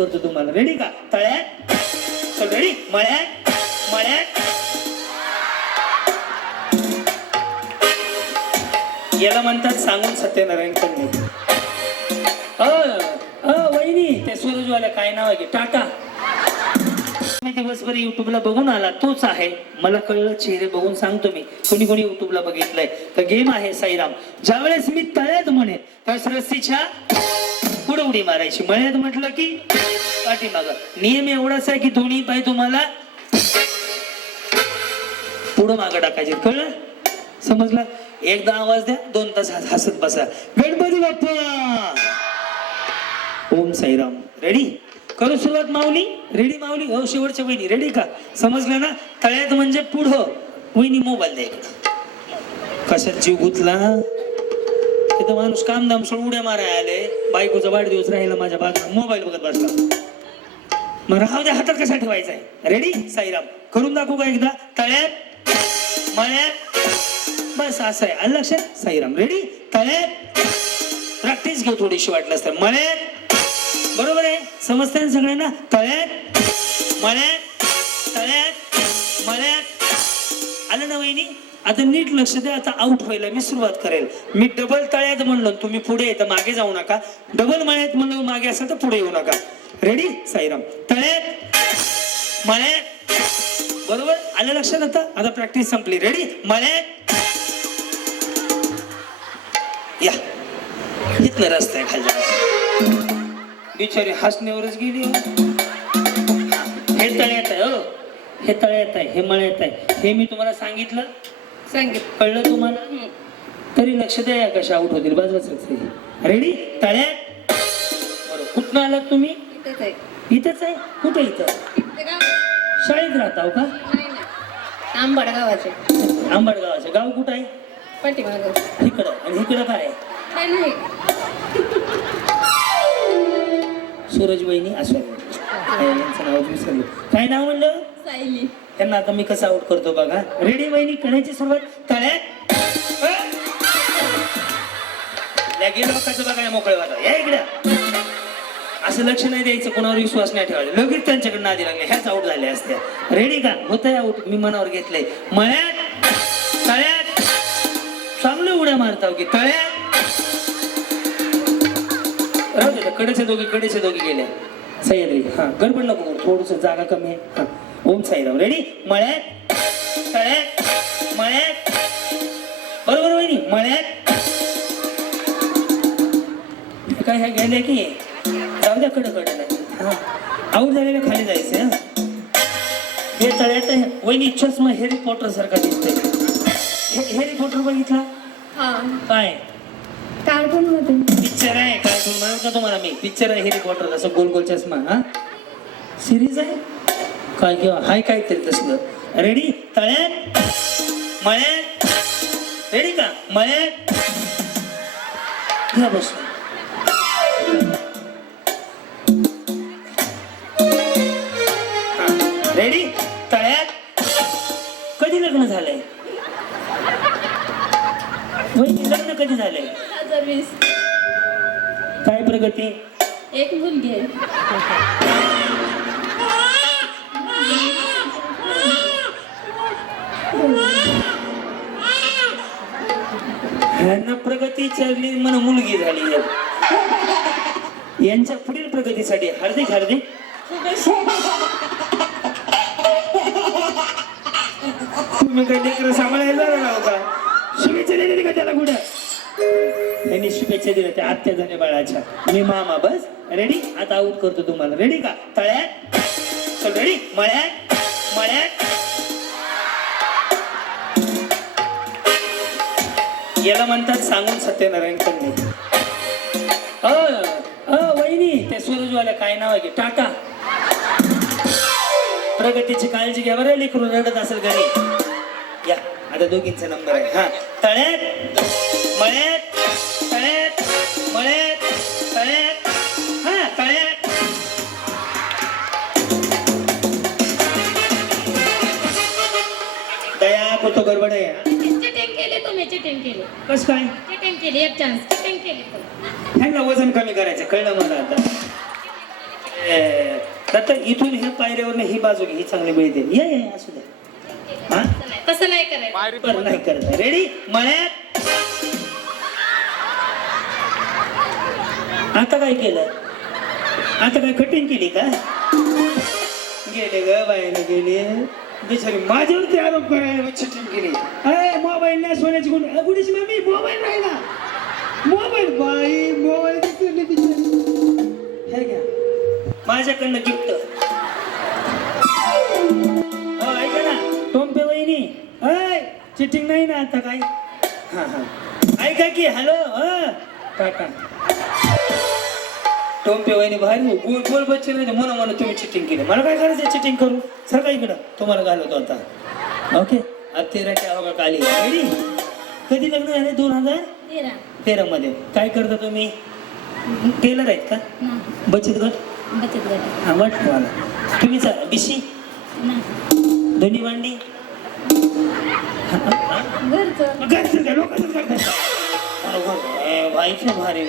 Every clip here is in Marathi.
करतो तुम्हाला. रेडी का? तळ्यात चल, रेडी. मळ्यात मळ्यात. याला म्हणतात सांगून सत्यनारायण करणे. वहिनी त्या सूरजवाल्या काय नाव आहे की टाटा. मी दिवसभर युट्यूबला बघून आला तोच आहे. मला कळलं, चेहरे बघून सांगतो मी कोणी कोणी युट्यूबला बघितलंय. तर गेम आहे साईराम. ज्यावेळेस मी तळ्यात म्हणे त्यावेळेस रस्सीच्या पुढे उडी मारायची. मळ्यात म्हटलं की पाठीमाग. नियम एवढाच आहे की दोन्ही पाय तुम्हाला पुढं मागं टाकायचे. कळलं? समजलं? एकदा आवाज द्या, 2 तास हसत बसा. गणपती बाप्पा. ओम साईराम. रेडी? करू सुरुवात माऊली? रेडी माऊली? हो. शेवटच्या वहिनी रेडी का? समजलं ना? तळ्यात म्हणजे पुढं. वहिनी मोबाईल द्या इकडं. कशात जीव गुतला? तिथं माणूस कामधाम सोडून उड्या मारायला आले. बायकोचा वाढदिवस राहिला माझ्या बाजूला, मोबाईल बघत बसला. मग राहू द्या, हातात कसा ठेवायचा आहे? रेडी? साईराम. करून दाखवू का एकदा? तळ्यात मळ्यात. बस असं आहे. आलं लक्षात? साईराम. रेडी? तळ्यात. प्रॅक्टिस घेऊ थोडीशी वाटलंच तर. मळ्यात. बरोबर आहे? समजतंय ना सगळ्यांना? तळ्यात मळ्यात तळ्यात मळ्यात. आलं ना वहिनी? आता नीट लक्ष द्या. आता आउट व्हायला मी सुरुवात करेल. मी डबल तळ्यात म्हणलो तुम्ही पुढे येतं, मागे जाऊ नका. डबल मळ्यात म्हणलं मागे असेल तर पुढे येऊ नका. रेडी? साईराम. तळ्यात मळ्यात. बरोबर? आलं लक्षात? आता प्रॅक्टिस संपली. रेडी? मळ्यात. या इथनं रस्ता आहे खाली. बिचारी हसण्यावरच गेली. हे तळ्यात आहे. हो, हे तळ्यात आहे, हे मळ्यात आहे. हे मी तुम्हाला सांगितलं. कळलं तुम्हाला? तरी लक्ष द्या कशा आउट होतील. बाजूच. रेडी? तळ्यात. बरोबर. कुठनं आलात तुम्ही? इथंच आहे. कुठे? इथं शाळेत राहता का? आंबडगावाचे. आंबडगावाचे. गाव कुठं आहे? पाठीमागं. इकडं. आणि इकडं काय आहे? काय नाही. सूरज वहिनी असं यांचं नाव विसरलो. काय नाव म्हणलं? सायली. त्यांना आता मी कसं आउट करतो बघा. रेडी वहिनी? करायची सुरुवात. तळ्यात गेलो कसं बघा. मोकळे वाटा या इकडं. असं लक्ष नाही द्यायचं, कोणावर विश्वास नाही ठेवायचा. लगेच त्यांच्याकडे नादी लागले. ह्याच आउट झाल्या असत्या. रेडी का? होतंय आउट. मी मनावर घेतलंय. मळ्यात तळ्यात. चांगलं उड्या मारताव की तळ्यात. राहू दे. कडेच्या दोघी गेल्या. सह्याद्री. हा, गडबड नको करू. थोडस जागा कमी आहे. हा. ओम साईराम. रेडी? मळ्यात तळ्यात मळ्यात. बरोबर वहिनी? मळ्यात. काय ह्या गेल्या की जाऊ द्या. कडे. हा, आऊट झालेल्या खाली जायचं. हे तळ्यात आहे. वहिनी चष्मा हॅरी पॉटर सारखा दिसतोय. हॅरी पॉटर बघितला? काय कार्टून मध्ये पिक्चर आहे? कार्टून म्हणून का तुम्हाला मी? पिक्चर आहे हॅरी पॉटर. असं गोल गोल चष्मा. हा, सिरीज आहे काय किंवा हाय काहीतरी तसलं. रेडी? तळ्यात मळ्यात. रेडी का? मळ्यात. घ्या बस. रेडी? तळ्यात. कधी लग्न झालंय वहिनी? लग्न कधी झालंय? 2020. काय प्रगती? एक मुलगी आहे. ह्यांना प्रगती चालली म्हणा मुलगी झाली. यांच्या पुढील प्रगतीसाठी हार्दिक हार्दिक तुम्ही काही लेकरं सांभाळायला राहू का? शुभेच्छा दिली का त्याला? कुठं त्यांनी शुभेच्छा दिल्या त्या आत्या झाल्या बाळाच्या. मी मामा. बस. रेडी? आता आउट करतो तुम्हाला. रेडी का? तळ्यात चल. रेडी? मळ्यात मळ्यात. याला म्हणतात सांगून सत्यनारायण करणे. वहिनी त्या सूरजवाल्या काय नाव आहे की टाटा. प्रगतीची काळजी घ्या बरं. लेकरू रडत असेल घरी. या आता दोघींचा नंबर आहे. हा, तळ्यात मळ्यात तळ्यात मळ्यात तळ्यात. हा, तळ्यात. दया तो गडबड आहे. चिटिंग केली तुम्ही. चिटिंग केली. कस काय? चिटिंग केली. एक चान्स चिटिंग केली. ह्यांना वजन कमी करायचं. कळलं मला आता. आता इथून ह्या पायऱ्यावर ही बाजू घे, ही चांगली मिळते. ये असू द्या. हा तसं नाही करायचं. बरं नाही करत. रेडी? मळ्यात. आता काय केलं? आता काय कटिंग केली का? गेले ग बाईने गेले बिचारी माझ्यावरती आरोप करायला चिटिंग केली. मोबाईल नाही सोन्याची गुडीची मम्मी मोबाईल राहिला. मोबाईल बाई मोबाईल बिचारी हे घ्या माझ्याकडनं गिफ्ट. ऐका ना टोंपे वहिनी चिटिंग नाही ना आता काय. हा हा ऐका की हॅलो काका टोंपे वहिनी भारी गोल गोल बच्चे नाही म्हणून म्हणून तुम्ही चिटिंग केली. मला काय करायचं चिटिंग करू सर का इकडं तुम्हाला घालवतो आता. ओके अब तेरा क्या होगा काली. रेडी? कधी लग्न झाले? 2013 मध्ये. काय करता तुम्ही? टेलर आहेत का? बचत गट. हा वाट मला तुम्ही बिशी धनी भांडी घरचं लोकांचं भाईचं भारी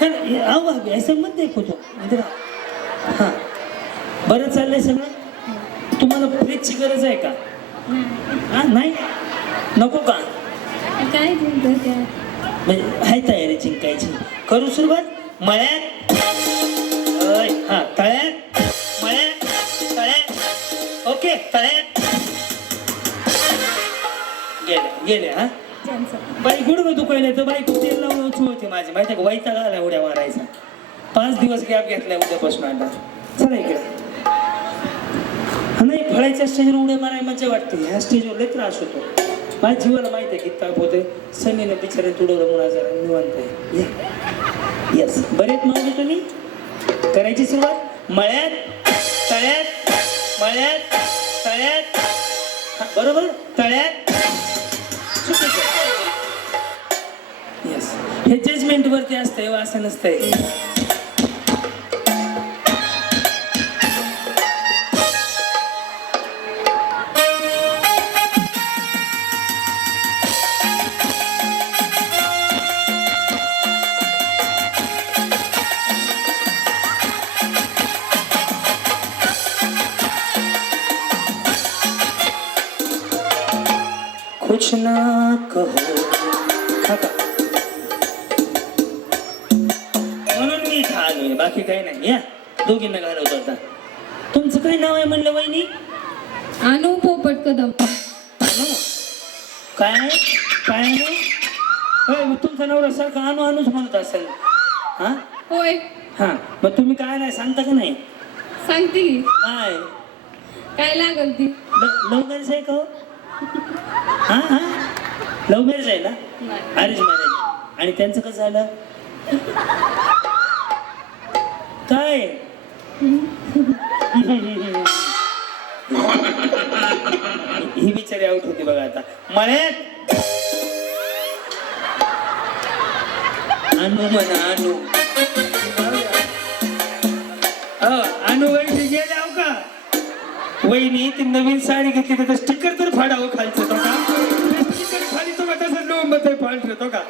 भाभी ऐसा मत देखो तो इधर. हां बरं चाललंय सगळं. तुम्हाला फ्रीजची गरज आहे का? हा नाही नको का? काय म्हणजे आहे तयारी जिंकायची. करू सुरुवात? मळ्यात. हा तळ्यात. मळ्यात तळ्यात. ओके तळ्यात. गेले हा बाई गुडघं दुखायला तर बाई तेल लावून उचू होते माझी माहिती का. वैताग आला उड्या मारायचा. 5 दिवस गॅप घेतलाय उद्यापासून आता. चला इकडे. हा नाही फळायच्या स्टेजवर उड्या मारायला मजा वाटते. ह्या स्टेजवर लय त्रास होतो. माझ्या जीवाला माहिती आहे किती ताप होते. सनीनं बिचारे तुडवलं म्हणून जरा निवांत आहे. येस बरेच मावले तुम्ही. करायची सुरुवात? मळ्यात तळ्यात. मळ्यात तळ्यात. बरोबर तळ्यात. येस हे जजमेंट वरती असतंय असं नसतंय. कुछ ना कहो म्हणून मी इथं आलोय बाकी काही नाही. या दोघींना घालवतो आता. तुमचं काय नाव आहे म्हणलं वहिनी? अनु पोपट कदम. अनु काय काय अनु? तुमचा नवरा सारखा अनु अनुच म्हणत असेल. हा होय हा मग तुम्ही काय नाही सांगता का नाही? सांगते की. काय काय लागल ती? लव्ह मॅरेज आहे का? हा हा लव्ह मॅरेज आहे ना? Arrange marriage. आणि त्यांचं कसं झालं? काय ही बिचारी आउट होती बघा आता. मळ्यात अनु म्हणा अनु. अनु वहिनी गेल्या हो का? वहिनी ती नवीन साडी घेतली त्याचं स्टिकर तर फाडावं खालचं तो का? स्टिकर खाली तो का तसं लोंबत फाडतो तो का?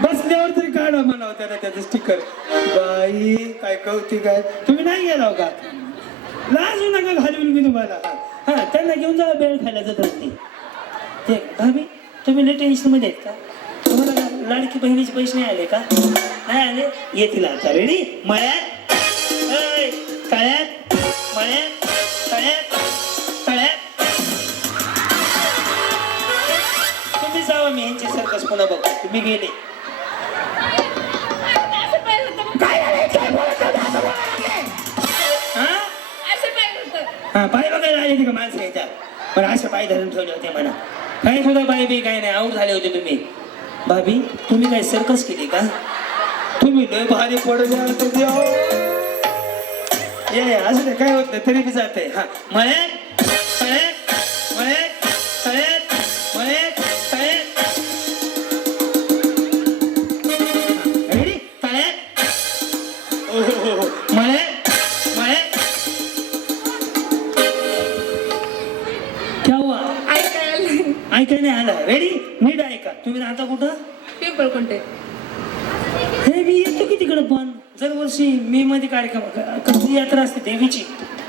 बसल्यावर तरी काढा म्हणावं त्याला त्याचं स्टिकर. बाई काय कौतिक आहे. तुम्ही नाही गेला हो का? लाजू नका घालून मी तुम्हाला. हा त्यांना घेऊन जा बेळ खायला जात असते. ते भाभी तुम्ही लय टेन्शन मध्ये आहेत का? तुम्हाला लाडकी बहिणीचे पैसे नाही आले का? नाही आले येतील आता. रेडी? मळ्यात तळ्यात. मळ्यात तळ्यात. तळ्यात. तुम्ही जावा मी ह्यांची सर्कस पुन्हा बघतो. तुम्ही गेले हा पाय बघायला आले का माणसं याच्या. पण अशा पाय धरून ठेवले होते म्हणा. काही सुद्धा पाय बी काही नाही आऊट झाले होते तुम्ही. भाभी तुम्ही काय सर्कस केली का? तुम्ही लय भारी पडले असं नाही काय होत नाही तरी बी जाते. हा मळ्यात तळ्यात. मळ्यात तळ्यात. मळ्यात तळ्यात. रेडी? तळ्यात. हो मळ्यात. मळ्यात. क्या हुआ? ऐकाय नाही आलं. रेडी? नीट ऐका. तुम्ही राहता कुठं? पिंपळ कोणते? हे मी येतो की तिकडं पण दरवर्षी मे मध्ये कार्यक्रम कसली यात्रा असते देवीची?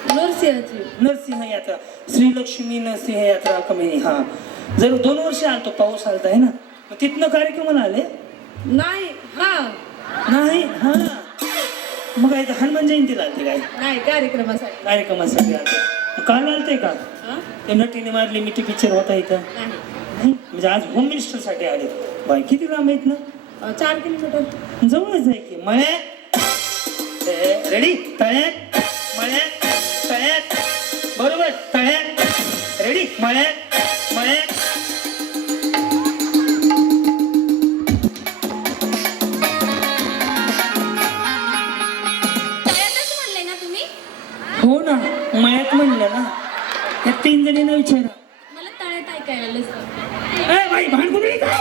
नरसिंहाची. नरसिंह यात्रा, श्री लक्ष्मी नरसिंह यात्रा कमी. हा, जर 2 वर्ष आलतो, पाऊस आलता आहे ना, मग तिथनं कार्यक्रमाला आले नाही. हा नाही. हा, मग काय हनुमान जयंतीला आलते काय? नाही, कार्यक्रमासाठी. कार्यक्रमासाठी आलते. मग काल आलते का? हा? ते नटीने मारली मिठी पिक्चर होता इथं नाही. नाही? म्हणजे आज होम मिनिस्टर साठी आले. बाय किती लांब आहेत ना? 4 किलोमीटर. जवळच आहे की. मळ्यात रेडी, तळ्यात, मळ्यात, तळ्यात, बरोबर, तळ्यात रेडी, मळ्यात, मळ्यात. तळ्यातच म्हणले ना तुम्ही? हो ना, मळ्यात म्हणलं ना. या 3 जणींना विचारा. मला तळ्यात ऐकायला आलं सर. ए बाई, भांडकुदळी काय?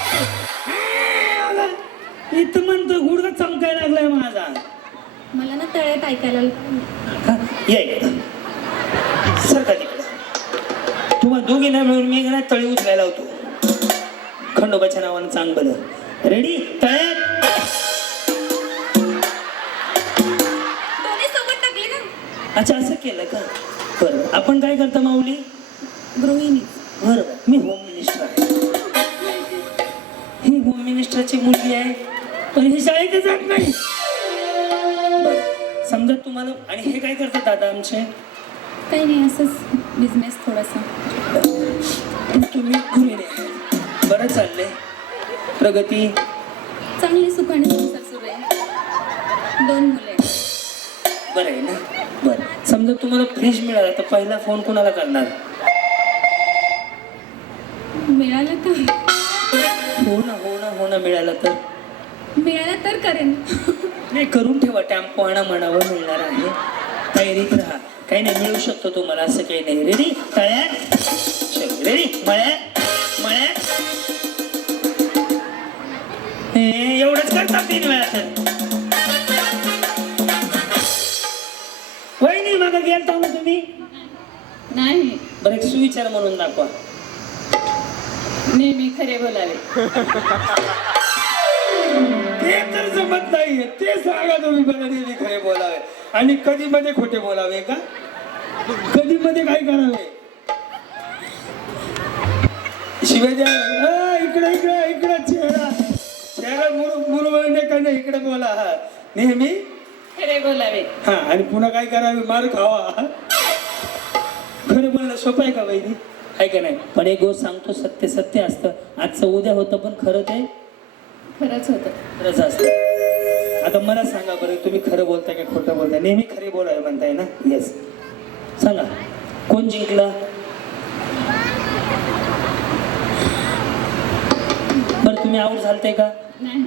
इथं म्हणतो गुडघा चमकायला लागलाय माझा. मला ना तळ्यात ऐकायला आलं. हा, या इकडं. सरका तिकडं. तुम्हाला दोघींना मिळून मी ना तळी उचलायला होतो. खंडोबाच्या नावानं चांग बरं. रेडी, तळ्यात. दोन्ही सोबत टाकले ना. अच्छा, असं केलं का? बरं, आपण काय करता माऊली? गृहिणी. बरोबर, मी होम मिनिस्टर आहे. ही होम मिनिस्टरची मुलगी आहे, पण ही शाळेत जात नाही. बरं, समजा तुम्हाला, आणि हे काय करतात दादा आमचे? काही नाही, असंच बिझनेस थोडासा. तुम्ही गृहिणी आहे. बरं चाललंय, प्रगती चांगली सुखाने संसार सुरू आहे. 2 मुले. बरं आहे ना? बरं, समजा तुम्हाला फ्रीज मिळाला तर पहिला फोन कोणाला करणार? मिळालं तर हो ना, हो ना, हो ना, मिळाला तर. मिळालं तर करेन. नाही, करून ठेवा. टॅम्पो आणा, म्हणावं मिळणार आहे. तयारीत राहा. काही नाही, मिळू शकतो तुम्हाला, असं काही नाही. रेडी, तळ्यात, रेडी, मळ्यात, मळ्यात. हे एवढंच करतात 3 वेळा तर. वहिनी मागं गेलता ना तुम्ही? नाही, बरं, एक सुविचार म्हणून दाखवा. नेहमी खरे बोलावे. ते तर जमत नाहीये, ते सांगा तुम्ही. बरं, नेहमी खरे बोलावे आणि कधी मध्ये खोटे बोलावे का? कधी मध्ये काय करावे? शिवाय द्या. इकडे इकडे इकडे चेहरा चेहरा मुरवळणे का नाही, इकडे बोला. हा, नेहमी खरे बोलावे. हा, आणि पुन्हा काय करावे? मार खावा. खरं बोलणं सोपं आहे का वहिनी? आहे का नाही? पण एक गोष्ट सांगतो, सत्य सत्य असतं. आजचं उद्या होतं, पण खरं ते खरंच होतं. खरंच असतं. आता मला सांगा बरं, तुम्ही खरं बोलताय का खोटं बोलताय? नेहमी खरे बोलावे म्हणताय ना? येस. सांगा, कोण जिंकलं? बरं, तुम्ही आऊट झालते का? नाही.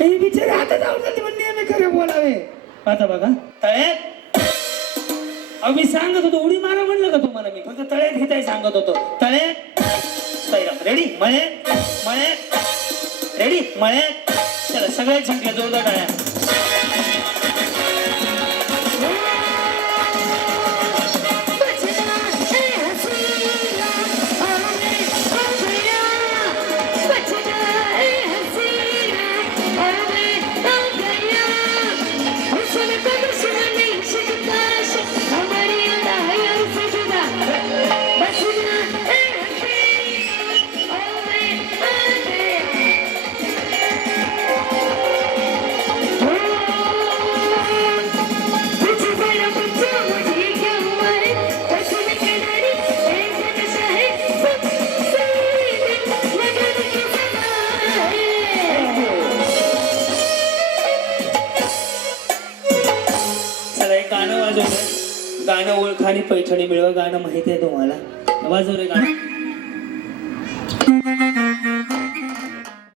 हे बिचारे हातात आऊट झाले, पण नेहमी खरे बोलावे. आता बघा, तळ्यात. अहो, मी सांगत होतो उडी मारा म्हणलं का तुम्हाला? मी फक्त तळ्यात घेताय सांगत होतो. तळ्यात, रेडी, मळ्यात, मळ्यात, रेडी, मळ्यात. चला, सगळ्यात जिंकल्या, जोरदार टाळ्या. गाणं ओळखा आणि पैठणी मिळवा. गाणं माहिती आहे तुम्हाला? वाजव रे गाणं.